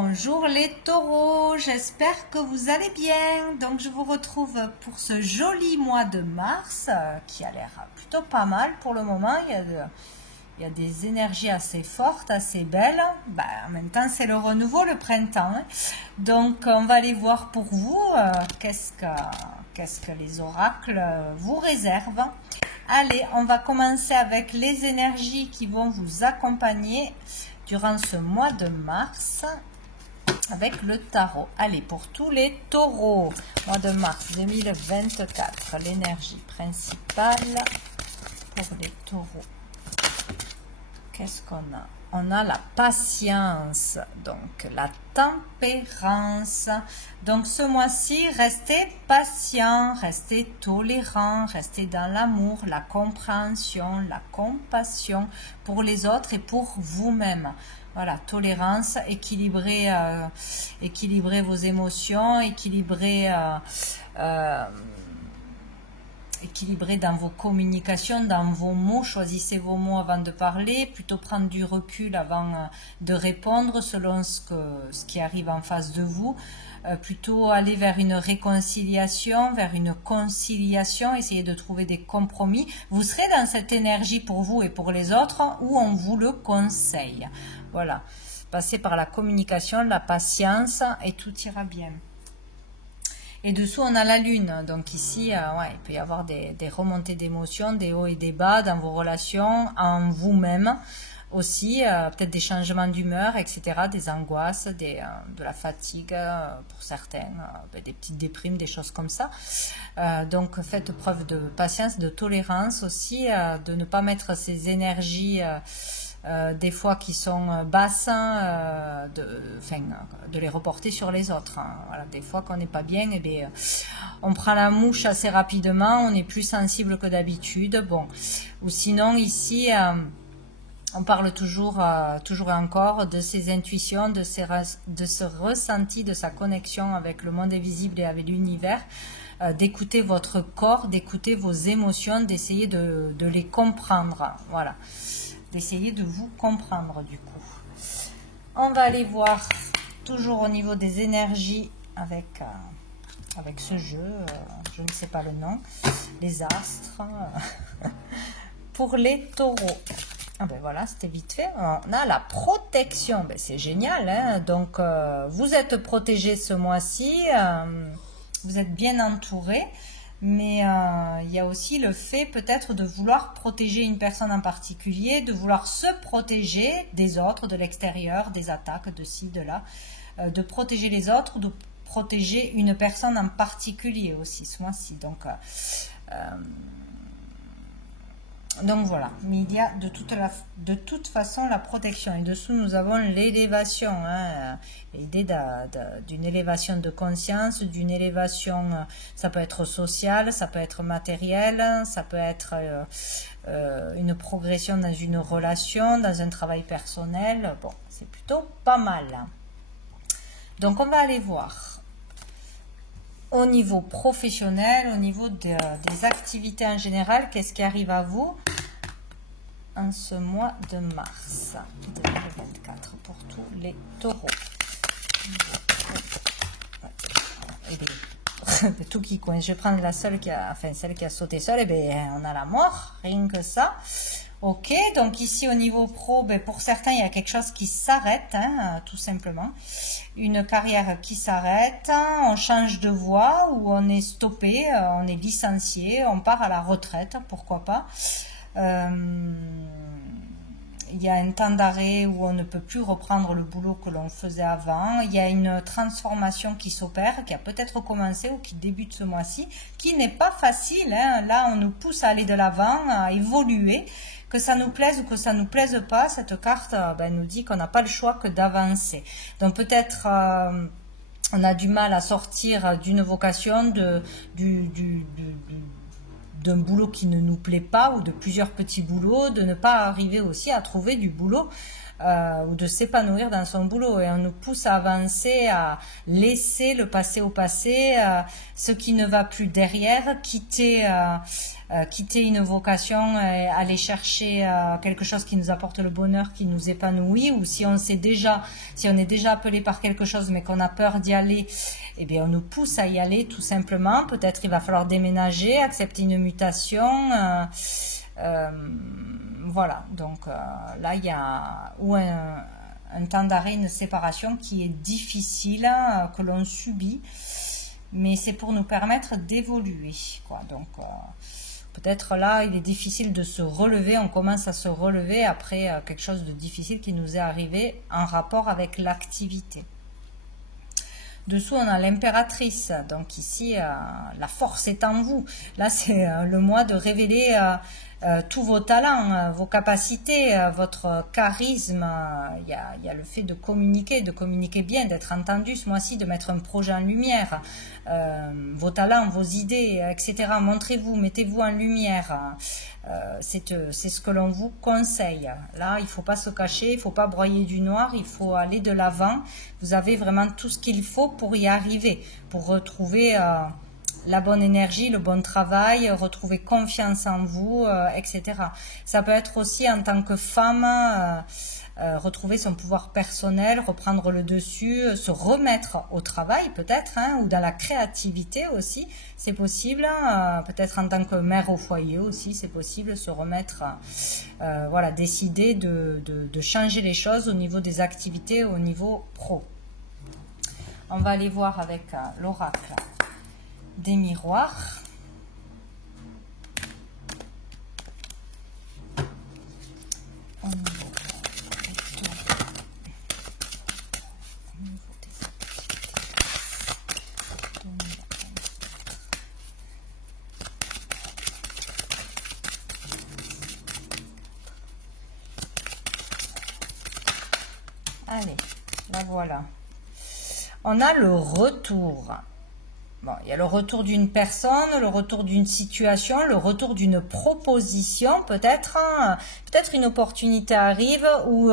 Bonjour les taureaux, j'espère que vous allez bien. Donc je vous retrouve pour ce joli mois de mars qui a l'air plutôt pas mal pour le moment. Il y a des énergies assez fortes, assez belles. En même temps c'est le renouveau, le printemps, hein. Donc on va aller voir pour vous qu'est-ce que les oracles vous réservent. Allez, on va commencer avec les énergies qui vont vous accompagner durant ce mois de mars avec le tarot. Allez, pour tous les taureaux, mois de mars 2024, l'énergie principale pour les taureaux. Qu'est-ce qu'on a? On a la patience, donc la tempérance. Donc ce mois-ci, restez patient, restez tolérant, restez dans l'amour, la compréhension, la compassion pour les autres et pour vous-même. Voilà, tolérance, équilibrer vos émotions, équilibrer dans vos communications, dans vos mots. Choisissez vos mots avant de parler, plutôt prendre du recul avant de répondre selon ce qui arrive en face de vous. Plutôt aller vers une réconciliation, vers une conciliation, essayer de trouver des compromis. Vous serez dans cette énergie pour vous et pour les autres où on vous le conseille. Voilà, passez par la communication, la patience et tout ira bien. Et dessous, on a la lune. Donc ici, il peut y avoir des remontées d'émotions, des hauts et des bas dans vos relations, en vous-même aussi, peut-être des changements d'humeur, etc., des angoisses, de la fatigue pour certains, des petites déprimes, des choses comme ça. Donc faites preuve de patience, de tolérance aussi, de ne pas mettre ces énergies des fois qui sont basses, de les reporter sur les autres. Voilà, des fois qu'on n'est pas bien, on prend la mouche assez rapidement, on est plus sensible que d'habitude. Bon, ou sinon ici, on parle toujours et encore de ses intuitions, de ce ressenti, de sa connexion avec le monde invisible et avec l'univers, d'écouter votre corps, d'écouter vos émotions, d'essayer de les comprendre. Voilà. D'essayer de vous comprendre du coup. On va aller voir toujours au niveau des énergies avec ce jeu, je ne sais pas le nom, les astres, pour les taureaux. Ah ben voilà, c'était vite fait. On a la protection, c'est génial, hein. Donc vous êtes protégé ce mois-ci, vous êtes bien entouré. Mais il y a aussi le fait peut-être de vouloir protéger une personne en particulier, de vouloir se protéger des autres, de l'extérieur, des attaques, de ci, de là, de protéger les autres, de protéger une personne en particulier aussi ce mois-ci. Donc voilà, mais il y a de toute façon la protection. Et dessous, nous avons l'élévation, hein, l'idée d'une élévation de conscience, d'une élévation, ça peut être sociale, ça peut être matérielle, ça peut être une progression dans une relation, dans un travail personnel. Bon, c'est plutôt pas mal. Donc on va aller voir. Au niveau professionnel, au niveau des activités en général, qu'est-ce qui arrive à vous en ce mois de mars 2024 pour tous les taureaux? Tout qui coince. Je vais prendre celle qui a sauté seule. On a la mort, rien que ça. Ok, donc ici au niveau pro, pour certains, il y a quelque chose qui s'arrête, hein, tout simplement. Une carrière qui s'arrête, on change de voie ou on est stoppé, on est licencié, on part à la retraite, pourquoi pas. Il y a un temps d'arrêt où on ne peut plus reprendre le boulot que l'on faisait avant. Il y a une transformation qui s'opère, qui a peut-être commencé ou qui débute ce mois-ci, qui n'est pas facile, hein. Là, on nous pousse à aller de l'avant, à évoluer. Que ça nous plaise ou que ça nous plaise pas, cette carte nous dit qu'on n'a pas le choix que d'avancer. Donc peut-être on a du mal à sortir d'une vocation, d'un boulot qui ne nous plaît pas ou de plusieurs petits boulots, de ne pas arriver aussi à trouver du boulot ou de s'épanouir dans son boulot. Et on nous pousse à avancer, à laisser le passé au passé, ce qui ne va plus derrière, quitter une vocation et aller chercher quelque chose qui nous apporte le bonheur, qui nous épanouit, ou si on est déjà appelé par quelque chose mais qu'on a peur d'y aller, eh bien on nous pousse à y aller tout simplement. Peut-être il va falloir déménager, accepter une mutation, voilà. Donc là il y a un temps d'arrêt, une séparation qui est difficile, que l'on subit, mais c'est pour nous permettre d'évoluer, quoi. Donc peut-être là, il est difficile de se relever, on commence à se relever après quelque chose de difficile qui nous est arrivé en rapport avec l'activité. Dessous, on a l'impératrice. Donc ici, la force est en vous. Là, c'est le mois de révéler tous vos talents, vos capacités, votre charisme. Il y a le fait de communiquer bien, d'être entendu ce mois-ci, de mettre un projet en lumière. Vos talents, vos idées, etc. Montrez-vous, mettez-vous en lumière. C'est ce que l'on vous conseille. Là, il ne faut pas se cacher, il ne faut pas broyer du noir, il faut aller de l'avant. Vous avez vraiment tout ce qu'il faut pour y arriver, pour retrouver la bonne énergie, le bon travail, retrouver confiance en vous, etc. Ça peut être aussi en tant que femme, retrouver son pouvoir personnel, reprendre le dessus, se remettre au travail peut-être, hein, ou dans la créativité aussi, c'est possible, peut-être en tant que mère au foyer aussi, c'est possible, se remettre, voilà, décider de changer les choses au niveau des activités, au niveau pro. On va aller voir avec l'oracle des miroirs. Allez, la voilà. On a le retour. Bon, il y a le retour d'une personne, le retour d'une situation, le retour d'une proposition, peut-être, hein, peut-être une opportunité arrive ou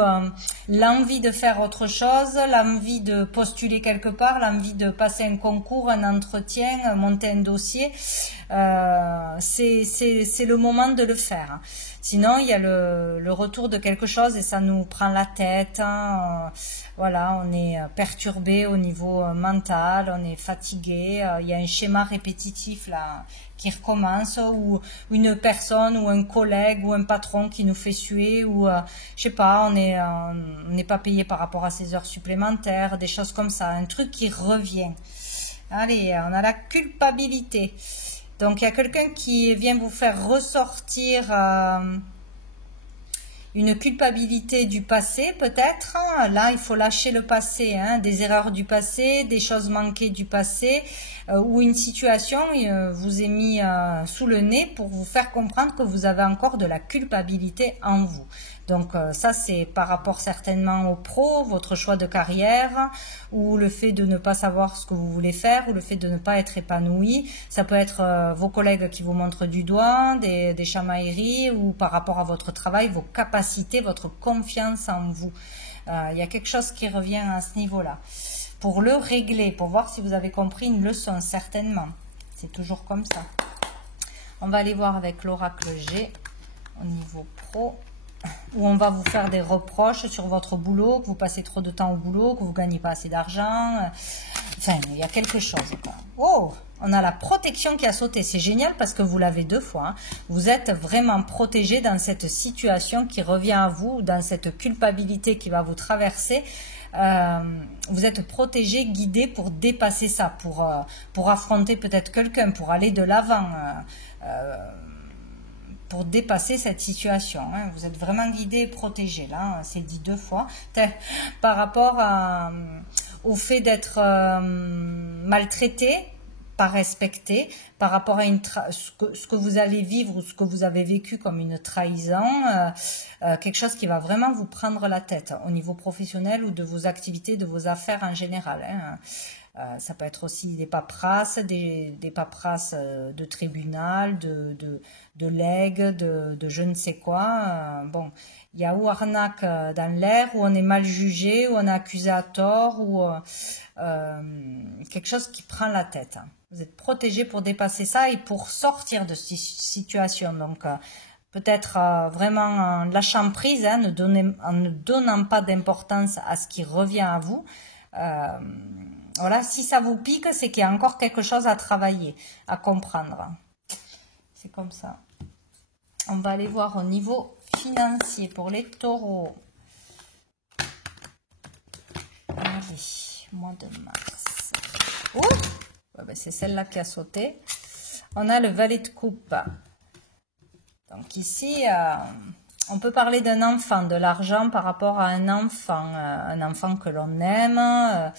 l'envie de faire autre chose, l'envie de postuler quelque part, l'envie de passer un concours, un entretien, monter un dossier. C'est le moment de le faire. Sinon, il y a le retour de quelque chose et ça nous prend la tête. Hein, voilà, on est perturbé au niveau mental, on est fatigué. Il y a un schéma répétitif là qui recommence, ou une personne ou un collègue ou un patron qui nous fait suer, ou je sais pas, on n'est pas payé par rapport à ses heures supplémentaires, des choses comme ça, un truc qui revient. Allez, on a la culpabilité. Donc il y a quelqu'un qui vient vous faire ressortir une culpabilité du passé peut-être. Là, il faut lâcher le passé, hein, des erreurs du passé, des choses manquées du passé, ou une situation vous est mis sous le nez pour vous faire comprendre que vous avez encore de la culpabilité en vous. Donc ça, c'est par rapport certainement au pro, votre choix de carrière, ou le fait de ne pas savoir ce que vous voulez faire, ou le fait de ne pas être épanoui. Ça peut être vos collègues qui vous montrent du doigt, des chamailleries, ou par rapport à votre travail, vos capacités, votre confiance en vous. Il y a quelque chose qui revient à ce niveau-là. Pour le régler, pour voir si vous avez compris une leçon, certainement. C'est toujours comme ça. On va aller voir avec l'oracle G au niveau pro, où on va vous faire des reproches sur votre boulot, que vous passez trop de temps au boulot, que vous ne gagnez pas assez d'argent. Enfin, il y a quelque chose. Oh, on a la protection qui a sauté. C'est génial parce que vous l'avez 2 fois. Hein. Vous êtes vraiment protégé dans cette situation qui revient à vous, dans cette culpabilité qui va vous traverser. Vous êtes protégé, guidé pour dépasser ça, pour affronter peut-être quelqu'un, pour aller de l'avant. Pour dépasser cette situation. Hein. Vous êtes vraiment guidé et protégé, là, c'est dit 2 fois. Par rapport au fait d'être maltraité, pas respecté, par rapport à ce que vous allez vivre ou ce que vous avez vécu comme une trahison, quelque chose qui va vraiment vous prendre la tête au niveau professionnel ou de vos activités, de vos affaires en général. Hein. Ça peut être aussi des paperasses, des paperasses de tribunal, de legs, de je ne sais quoi. Bon, il y a ou arnaque dans l'air, ou on est mal jugé, ou on est accusé à tort, ou quelque chose qui prend la tête. Vous êtes protégé pour dépasser ça et pour sortir de cette situation. Donc, peut-être vraiment en lâchant prise, hein, en ne donnant pas d'importance à ce qui revient à vous. Voilà, si ça vous pique, c'est qu'il y a encore quelque chose à travailler, à comprendre. C'est comme ça. On va aller voir au niveau financier pour les taureaux. Allez, mois de mars. Oh, ben c'est celle-là qui a sauté. On a le valet de coupe. Donc ici, on peut parler d'un enfant, de l'argent par rapport à un enfant que l'on aime,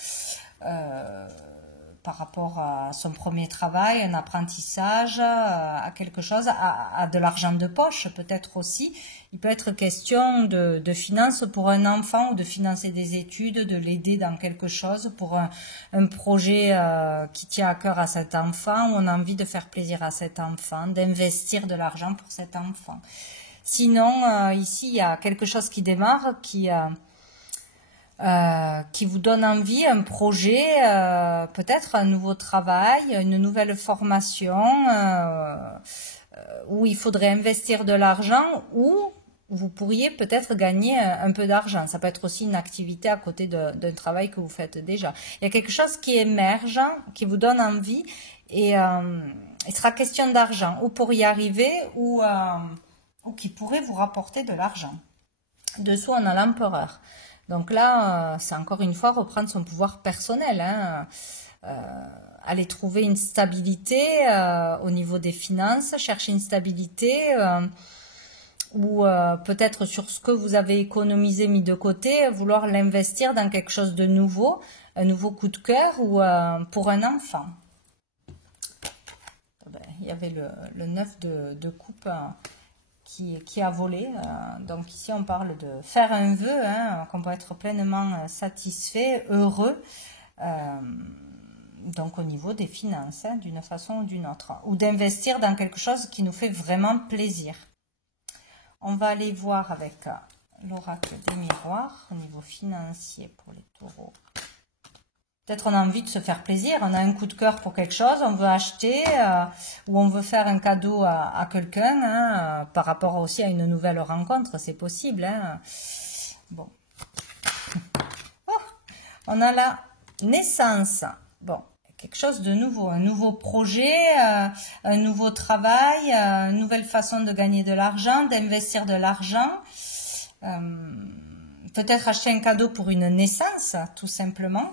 par rapport à son premier travail, un apprentissage, à quelque chose, à de l'argent de poche peut-être aussi. Il peut être question de finances pour un enfant ou de financer des études, de l'aider dans quelque chose pour un projet qui tient à cœur à cet enfant, où on a envie de faire plaisir à cet enfant, d'investir de l'argent pour cet enfant. Sinon, ici, il y a quelque chose qui démarre, qui vous donne envie, un projet, peut-être un nouveau travail, une nouvelle formation, où il faudrait investir de l'argent, ou vous pourriez peut-être gagner un peu d'argent. Ça peut être aussi une activité à côté d'un travail que vous faites déjà. Il y a quelque chose qui émerge, qui vous donne envie, et il sera question d'argent, ou pour y arriver, ou qui pourrait vous rapporter de l'argent. Dessous, on a l'empereur. Donc là, c'est encore une fois reprendre son pouvoir personnel, hein. Aller trouver une stabilité au niveau des finances, chercher une stabilité, ou peut-être sur ce que vous avez économisé, mis de côté, vouloir l'investir dans quelque chose de nouveau, un nouveau coup de cœur, ou pour un enfant. Il y avait le 9 de coupe qui a volé. Donc ici, on parle de faire un vœu, hein, qu'on peut être pleinement satisfait, heureux, donc au niveau des finances, hein, d'une façon ou d'une autre, ou d'investir dans quelque chose qui nous fait vraiment plaisir. On va aller voir avec l'oracle des miroirs au niveau financier pour les taureaux. Peut-être on a envie de se faire plaisir, on a un coup de cœur pour quelque chose, on veut acheter ou on veut faire un cadeau à quelqu'un, hein, par rapport aussi à une nouvelle rencontre, c'est possible. Hein. Bon. Oh, on a la naissance. Bon, quelque chose de nouveau, un nouveau projet, un nouveau travail, une nouvelle façon de gagner de l'argent, d'investir de l'argent. Peut-être acheter un cadeau pour une naissance, tout simplement.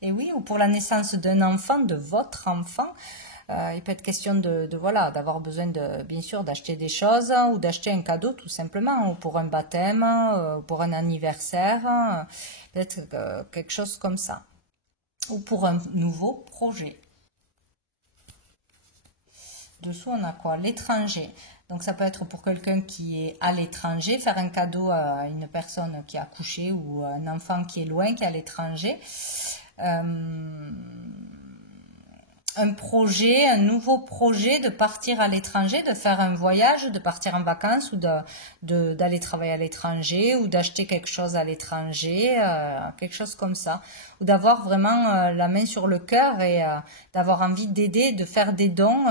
Et oui, ou pour la naissance d'un enfant, de votre enfant. Il peut être question voilà, d'avoir besoin bien sûr, d'acheter des choses ou d'acheter un cadeau, tout simplement, ou pour un baptême, pour un anniversaire, peut-être quelque chose comme ça. Ou pour un nouveau projet. Dessous, on a quoi? L'étranger. Donc, ça peut être pour quelqu'un qui est à l'étranger, faire un cadeau à une personne qui a accouché ou un enfant qui est loin, qui est à l'étranger. Un projet, un nouveau projet de partir à l'étranger, de faire un voyage, de partir en vacances ou d'aller travailler à l'étranger ou d'acheter quelque chose à l'étranger, quelque chose comme ça. Ou d'avoir vraiment la main sur le cœur et d'avoir envie d'aider, de faire des dons,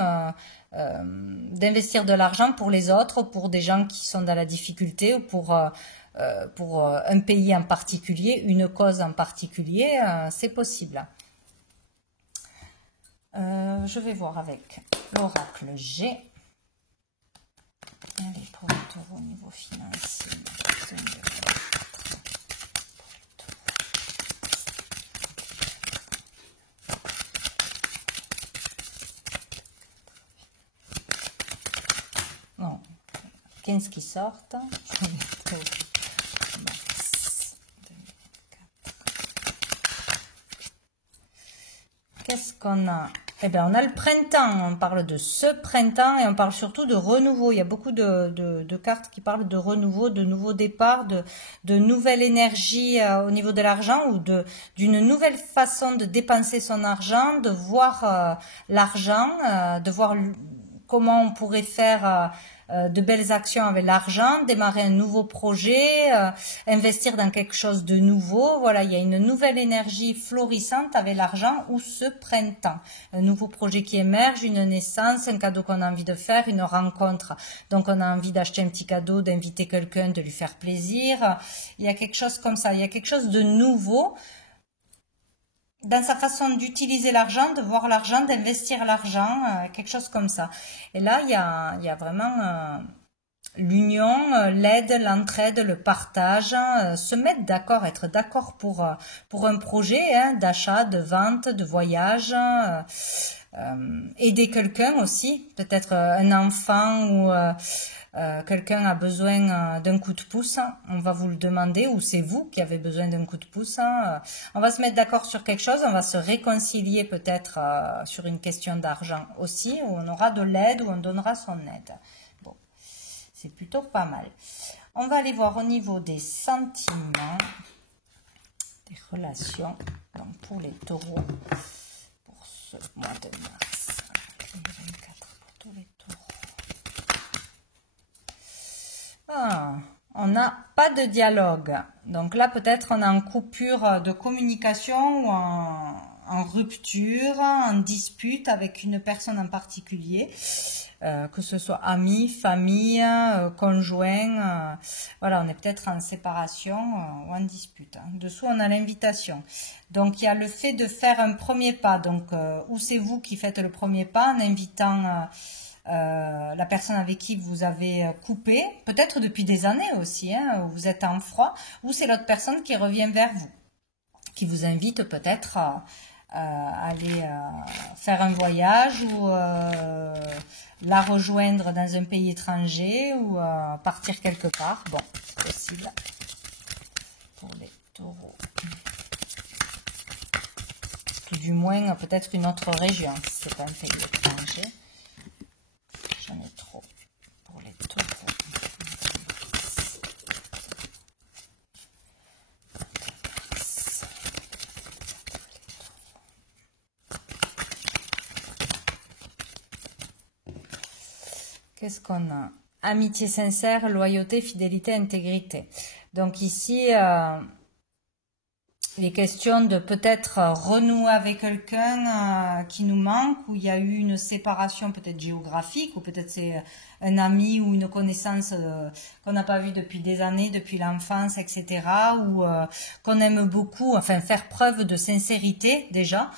d'investir de l'argent pour les autres, pour des gens qui sont dans la difficulté ou pour un pays en particulier, une cause en particulier, c'est possible. Je vais voir avec l'oracle G. Allez, pour le taureau au niveau financier. Bon, 15 qui sortent. Qu'est-ce qu'on a Eh bien, on a le printemps, on parle de ce printemps et on parle surtout de renouveau. Il y a beaucoup de cartes qui parlent de renouveau, de nouveau départ, de nouvelle énergie au niveau de l'argent ou d'une nouvelle façon de dépenser son argent, de voir l'argent, de voir comment on pourrait faire de belles actions avec l'argent, démarrer un nouveau projet, investir dans quelque chose de nouveau. Voilà, il y a une nouvelle énergie florissante avec l'argent ou ce printemps. Un nouveau projet qui émerge, une naissance, un cadeau qu'on a envie de faire, une rencontre. Donc on a envie d'acheter un petit cadeau, d'inviter quelqu'un, de lui faire plaisir. Il y a quelque chose comme ça, il y a quelque chose de nouveau dans sa façon d'utiliser l'argent, de voir l'argent, d'investir l'argent, quelque chose comme ça. Et là, il y a vraiment l'union, l'aide, l'entraide, le partage, se mettre d'accord, être d'accord pour un projet d'achat, de vente, de voyage, aider quelqu'un aussi, peut-être un enfant ou quelqu'un a besoin d'un coup de pouce, on va vous le demander, ou c'est vous qui avez besoin d'un coup de pouce. On va se mettre d'accord sur quelque chose, on va se réconcilier peut-être sur une question d'argent aussi, où on aura de l'aide, où on donnera son aide. Bon, c'est plutôt pas mal. On va aller voir au niveau des sentiments, des relations, donc pour les taureaux, pour ce mois de mars 2024, pour tous les taureaux. Ah, on n'a pas de dialogue. Donc là, peut-être on est en coupure de communication ou en rupture, en dispute avec une personne en particulier, que ce soit amis, famille, conjoint. Voilà, on est peut-être en séparation ou en dispute. Dessous, on a l'invitation. Donc, il y a le fait de faire un premier pas. Donc, ou c'est vous qui faites le premier pas en invitant la personne avec qui vous avez coupé, peut-être depuis des années aussi, où vous êtes en froid, ou c'est l'autre personne qui revient vers vous, qui vous invite peut-être à aller faire un voyage ou la rejoindre dans un pays étranger ou partir quelque part. Bon, c'est possible pour les taureaux. Tout du moins, peut-être une autre région, si ce n'est pas un pays étranger. J'en ai trop pour les taureaux. Qu'est-ce qu'on a? Amitié sincère, loyauté, fidélité, intégrité. Donc ici, il est question de peut-être renouer avec quelqu'un qui nous manque, où il y a eu une séparation peut-être géographique, ou peut-être c'est un ami ou une connaissance qu'on n'a pas vu depuis des années, depuis l'enfance, etc. Ou qu'on aime beaucoup, enfin faire preuve de sincérité déjà,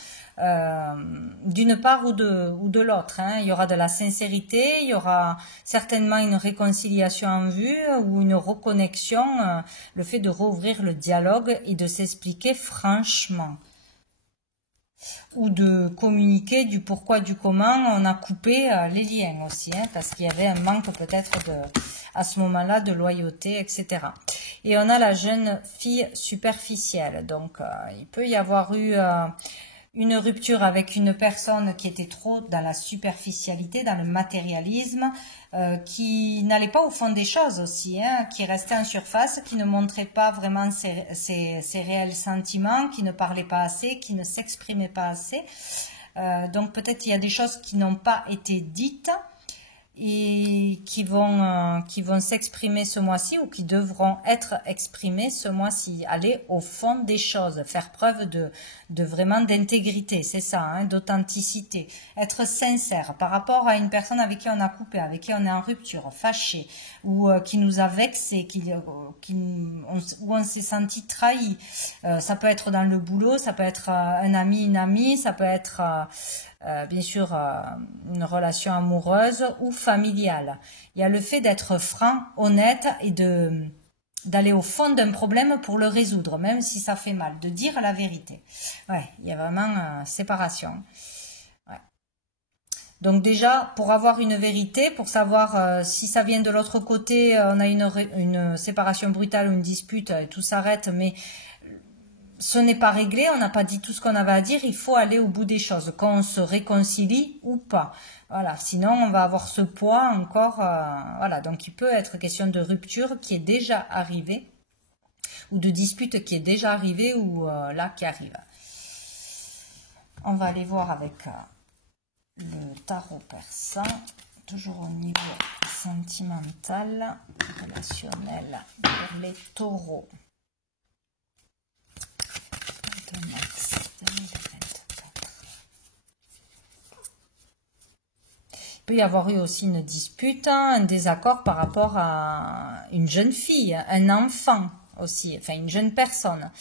d'une part ou de l'autre. Il y aura de la sincérité, il y aura certainement une réconciliation en vue ou une reconnexion, le fait de rouvrir le dialogue et de s'expliquer franchement. Ou de communiquer du pourquoi, du comment on a coupé les liens aussi, parce qu'il y avait un manque peut-être à ce moment-là de loyauté, etc. Et on a la jeune fille superficielle, donc il peut y avoir eu une rupture avec une personne qui était trop dans la superficialité, dans le matérialisme, qui n'allait pas au fond des choses aussi, qui restait en surface, qui ne montrait pas vraiment ses réels sentiments, qui ne parlait pas assez, qui ne s'exprimait pas assez. Donc peut-être il y a des choses qui n'ont pas été dites et qui vont s'exprimer ce mois-ci ou qui devront être exprimées ce mois-ci. Aller au fond des choses, faire preuve de vraiment d'intégrité, c'est ça, d'authenticité. Être sincère par rapport à une personne avec qui on a coupé, avec qui on est en rupture, fâché, ou qui nous a vexé, où on s'est senti trahi. Ça peut être dans le boulot, ça peut être un ami, une amie, ça peut être bien sûr une relation amoureuse ou familiale. Il y a le fait d'être franc, honnête et d'aller au fond d'un problème pour le résoudre, même si ça fait mal, de dire la vérité. Ouais, il y a vraiment séparation. Ouais. Donc déjà, pour avoir une vérité, pour savoir si ça vient de l'autre côté, on a une séparation brutale ou une dispute, et tout s'arrête, mais ce n'est pas réglé, on n'a pas dit tout ce qu'on avait à dire, il faut aller au bout des choses, qu'on se réconcilie ou pas. Voilà, sinon on va avoir ce poids encore, voilà, donc il peut être question de rupture qui est déjà arrivée, ou de dispute qui est déjà arrivée, ou là qui arrive. On va aller voir avec le tarot persan, toujours au niveau sentimental, relationnel, pour les taureaux. De mars 2024. Il peut y avoir eu aussi une dispute, un désaccord par rapport à une jeune fille, un enfant aussi, enfin une jeune personne.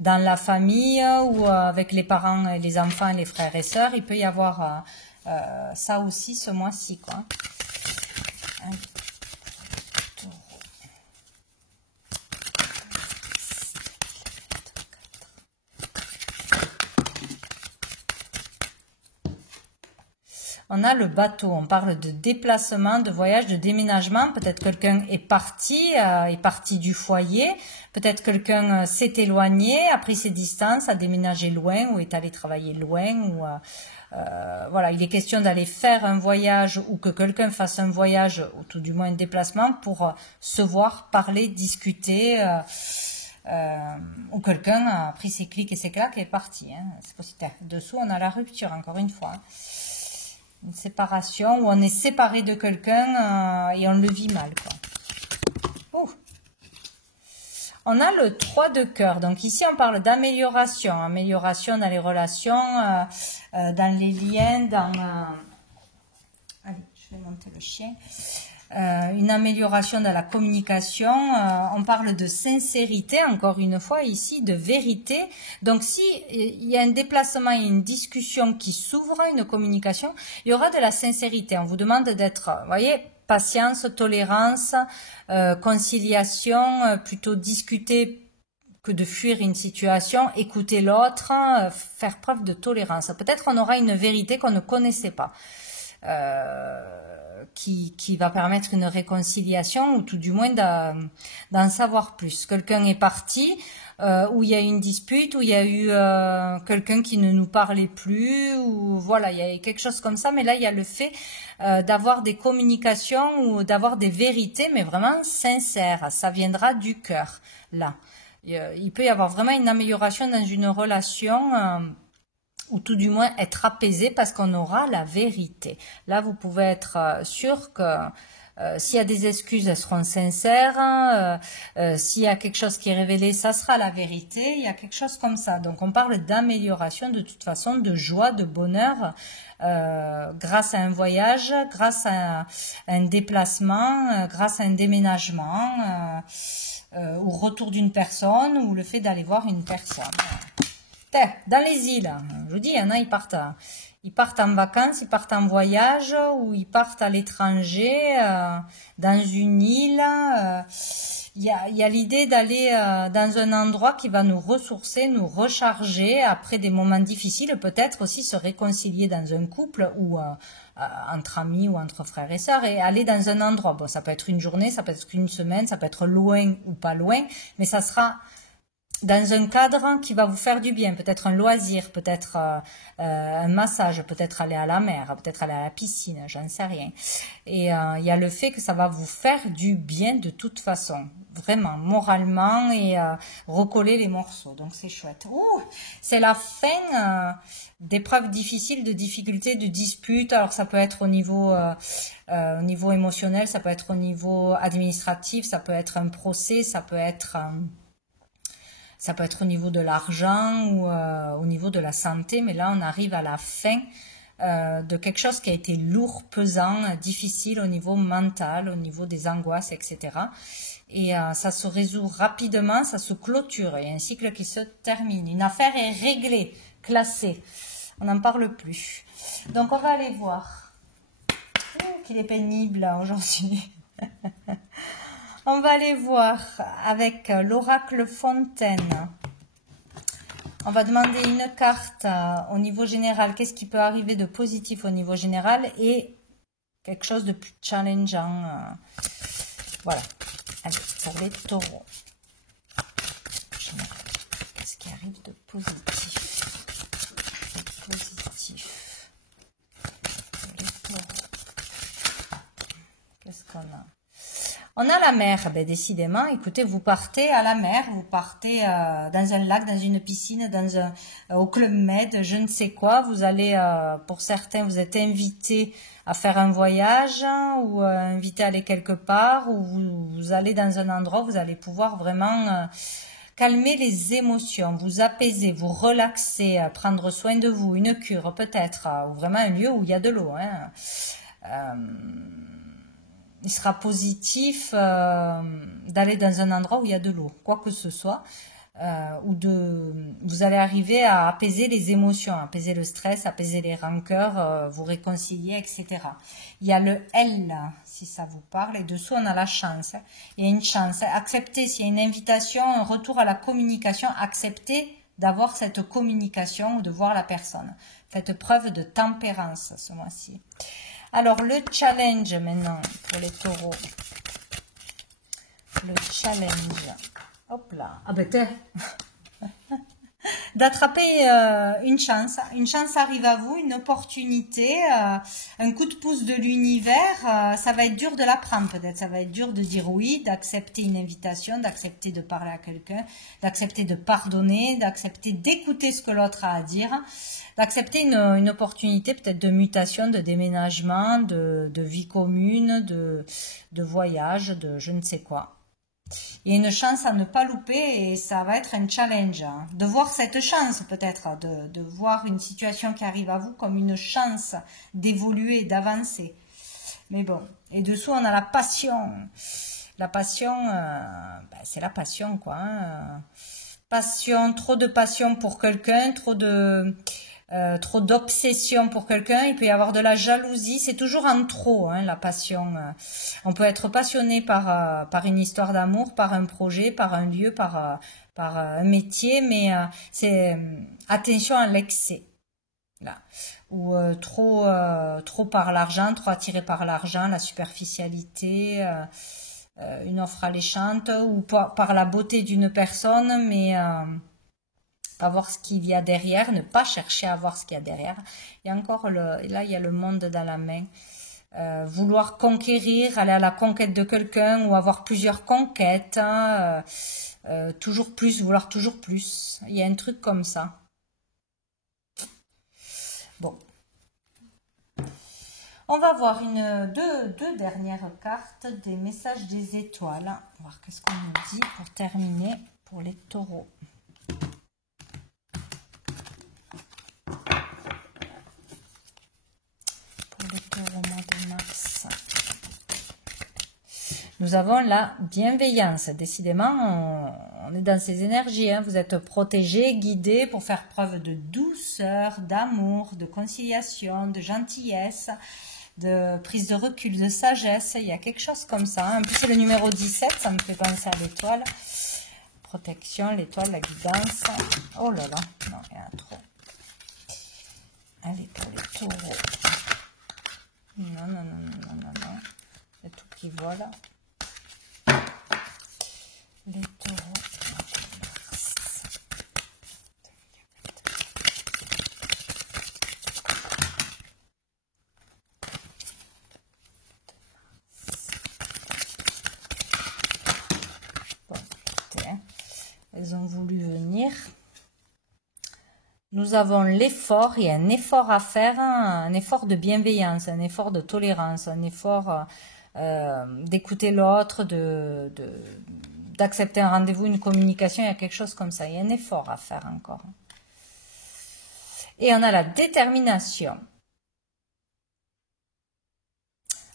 Dans la famille ou avec les parents, et les enfants, les frères et sœurs, il peut y avoir ça aussi ce mois-ci, quoi. On a le bateau, on parle de déplacement, de voyage, de déménagement. Peut-être quelqu'un est parti du foyer. Peut-être quelqu'un s'est éloigné, a pris ses distances, a déménagé loin ou est allé travailler loin. Ou voilà, il est question d'aller faire un voyage ou que quelqu'un fasse un voyage ou tout du moins un déplacement pour se voir, parler, discuter. Ou quelqu'un a pris ses clics et ses claques et est parti. Hein. C'est possible. Dessous, on a la rupture, encore une fois. Hein. Une séparation où on est séparé de quelqu'un et on le vit mal, quoi. On a le 3 de cœur. Donc ici, on parle d'amélioration. Amélioration dans les relations, dans les liens, dans... Allez, je vais monter le chien. Une amélioration dans la communication. On parle de sincérité, encore une fois, ici, de vérité. Donc, si il y a un déplacement et une discussion qui s'ouvre, une communication, il y aura de la sincérité. On vous demande d'être, vous voyez, patience, tolérance, conciliation, plutôt discuter que de fuir une situation, écouter l'autre, faire preuve de tolérance. Peut-être qu'on aura une vérité qu'on ne connaissait pas. Qui va permettre une réconciliation ou tout du moins d'en savoir plus. Quelqu'un est parti, où il y a eu une dispute, où il y a eu quelqu'un qui ne nous parlait plus, ou voilà, il y a quelque chose comme ça, mais là il y a le fait d'avoir des communications ou d'avoir des vérités, mais vraiment sincères, ça viendra du cœur, là. Il peut y avoir vraiment une amélioration dans une relation, ou tout du moins être apaisé parce qu'on aura la vérité. Là, vous pouvez être sûr que s'il y a des excuses, elles seront sincères. S'il y a quelque chose qui est révélé, ça sera la vérité. Il y a quelque chose comme ça. Donc, on parle d'amélioration de toute façon, de joie, de bonheur, grâce à un voyage, grâce à un déplacement, grâce à un déménagement, au retour d'une personne ou le fait d'aller voir une personne. Dans les îles, je vous dis, il y en a, ils partent en vacances, ils partent en voyage ou ils partent à l'étranger, dans une île. Il y a l'idée d'aller dans un endroit qui va nous ressourcer, nous recharger après des moments difficiles, peut-être aussi se réconcilier dans un couple ou entre amis ou entre frères et sœurs et aller dans un endroit. Bon, ça peut être une journée, ça peut être une semaine, ça peut être loin ou pas loin, mais ça sera dans un cadre qui va vous faire du bien, peut-être un loisir, peut-être un massage, peut-être aller à la mer, peut-être aller à la piscine, j'en sais rien. Et il y a le fait que ça va vous faire du bien de toute façon, vraiment, moralement et recoller les morceaux, donc c'est chouette. C'est la fin d'épreuves difficiles, de difficultés, de disputes, alors ça peut être au niveau émotionnel, ça peut être au niveau administratif, ça peut être un procès, ça peut être au niveau de l'argent ou au niveau de la santé, mais là on arrive à la fin de quelque chose qui a été lourd, pesant, difficile au niveau mental, au niveau des angoisses, etc. Et ça se résout rapidement, ça se clôture, il y a un cycle qui se termine. Une affaire est réglée, classée, on n'en parle plus. Donc on va aller voir. Qu'il est pénible aujourd'hui. On va aller voir avec l'oracle Fontaine. On va demander une carte au niveau général. Qu'est-ce qui peut arriver de positif au niveau général et quelque chose de plus challengeant. Voilà. Allez, pour les taureaux. Qu'est-ce qui arrive? arrive de positif? De positif. Les taureaux. Qu'est-ce qu'on a? On a la mer, ben décidément, écoutez, vous partez à la mer, vous partez dans un lac, dans une piscine, au Club Med, je ne sais quoi, vous allez, pour certains, vous êtes invités à faire un voyage, ou invités à aller quelque part, ou vous allez dans un endroit où vous allez pouvoir vraiment calmer les émotions, vous apaiser, vous relaxer, prendre soin de vous, une cure peut-être, ou vraiment un lieu où il y a de l'eau, hein. Il sera positif d'aller dans un endroit où il y a de l'eau, quoi que ce soit, vous allez arriver à apaiser les émotions, apaiser le stress, apaiser les rancœurs, vous réconcilier, etc. Il y a le L, si ça vous parle, et dessous on a la chance. Il y a une chance. Acceptez, s'il y a une invitation, un retour à la communication, acceptez d'avoir cette communication ou de voir la personne. Faites preuve de tempérance ce mois-ci. Alors, le challenge maintenant pour les taureaux. Le challenge. Hop là. Ah ben t'es. D'attraper une chance. Une chance arrive à vous, une opportunité, un coup de pouce de l'univers. Ça va être dur de la prendre peut-être. Ça va être dur de dire oui, d'accepter une invitation, d'accepter de parler à quelqu'un, d'accepter de pardonner, d'accepter d'écouter ce que l'autre a à dire, d'accepter une opportunité peut-être de mutation, de déménagement, de vie commune, de voyage, de je ne sais quoi. Il y a une chance à ne pas louper et ça va être un challenge. Hein. De voir cette chance peut-être, de voir une situation qui arrive à vous comme une chance d'évoluer, d'avancer. Mais bon, et dessous on a la passion. La passion, c'est la passion quoi. Hein. Passion, trop de passion pour quelqu'un, trop d'obsession pour quelqu'un, il peut y avoir de la jalousie, c'est toujours en trop hein, la passion. On peut être passionné par une histoire d'amour, par un projet, par un lieu, par un métier, mais c'est attention à l'excès. Là. Ou trop par l'argent, trop attiré par l'argent, la superficialité, une offre alléchante, ou par la beauté d'une personne, mais pas voir ce qu'il y a derrière, ne pas chercher à voir ce qu'il y a derrière. Il y a encore là il y a le monde dans la main. Vouloir conquérir, aller à la conquête de quelqu'un ou avoir plusieurs conquêtes, hein, toujours plus, vouloir toujours plus. Il y a un truc comme ça. Bon. On va voir deux dernières cartes des messages des étoiles. On va voir qu'est-ce qu'on nous dit pour terminer pour les taureaux. Au mois de mars. Nous avons la bienveillance. Décidément, on est dans ces énergies. Hein. Vous êtes protégés, guidés pour faire preuve de douceur, d'amour, de conciliation, de gentillesse, de prise de recul, de sagesse. Il y a quelque chose comme ça. Hein. En plus, c'est le numéro 17. Ça me fait penser à l'étoile. Protection, l'étoile, la guidance. Oh là là. Non, il y en a trop. Allez, pour les taureaux. Non, non, non, non, non, non. Il y a tout qui vole. Les taureaux. Bon, écoutez, hein. Elles ont voulu venir. Nous avons l'effort, il y a un effort à faire, un effort de bienveillance, un effort de tolérance, un effort d'écouter l'autre, d'accepter un rendez-vous, une communication, il y a quelque chose comme ça, il y a un effort à faire encore. Et on a la détermination.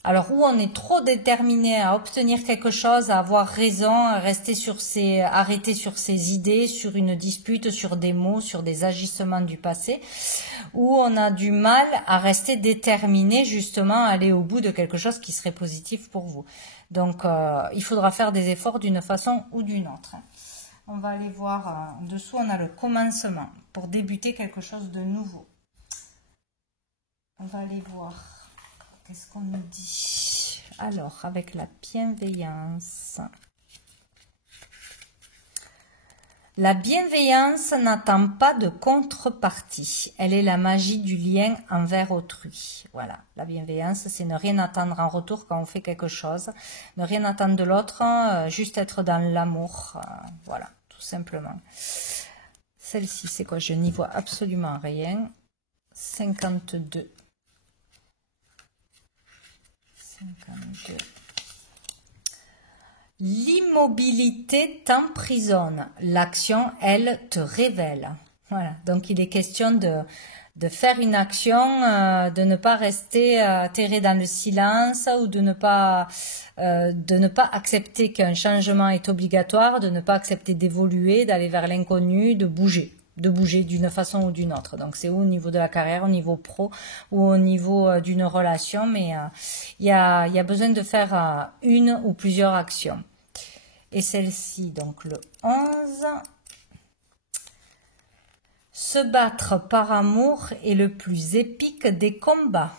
Alors, où on est trop déterminé à obtenir quelque chose, à avoir raison, à arrêter sur ses idées, sur une dispute, sur des mots, sur des agissements du passé, où on a du mal à rester déterminé, justement, à aller au bout de quelque chose qui serait positif pour vous. Donc, il faudra faire des efforts d'une façon ou d'une autre. On va aller voir, en dessous, on a le commencement, pour débuter quelque chose de nouveau. On va aller voir. Qu'est-ce qu'on nous dit? Alors, avec la bienveillance. La bienveillance n'attend pas de contrepartie. Elle est la magie du lien envers autrui. Voilà, la bienveillance, c'est ne rien attendre en retour quand on fait quelque chose. Ne rien attendre de l'autre, juste être dans l'amour. Voilà, tout simplement. Celle-ci, c'est quoi? Je n'y vois absolument rien. 52. 52. L'immobilité t'emprisonne. L'action, elle, te révèle. Voilà. Donc, il est question de faire une action, de ne pas rester terré dans le silence ou de ne pas accepter qu'un changement est obligatoire, de ne pas accepter d'évoluer, d'aller vers l'inconnu, de bouger d'une façon ou d'une autre. Donc c'est au niveau de la carrière, au niveau pro ou au niveau d'une relation, mais il y a besoin de faire une ou plusieurs actions. Et celle-ci, donc le 11, se battre par amour est le plus épique des combats.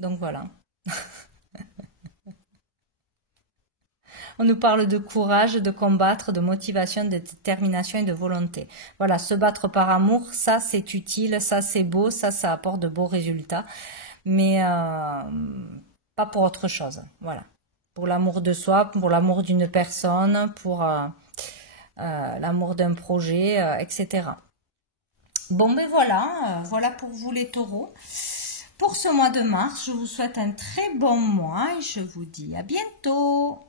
Donc voilà. On nous parle de courage, de combattre, de motivation, de détermination et de volonté. Voilà, se battre par amour, ça c'est utile, ça c'est beau, ça apporte de beaux résultats, mais pas pour autre chose. Voilà, pour l'amour de soi, pour l'amour d'une personne, pour l'amour d'un projet, etc. Bon, ben voilà, voilà pour vous les taureaux. Pour ce mois de mars, je vous souhaite un très bon mois et je vous dis à bientôt.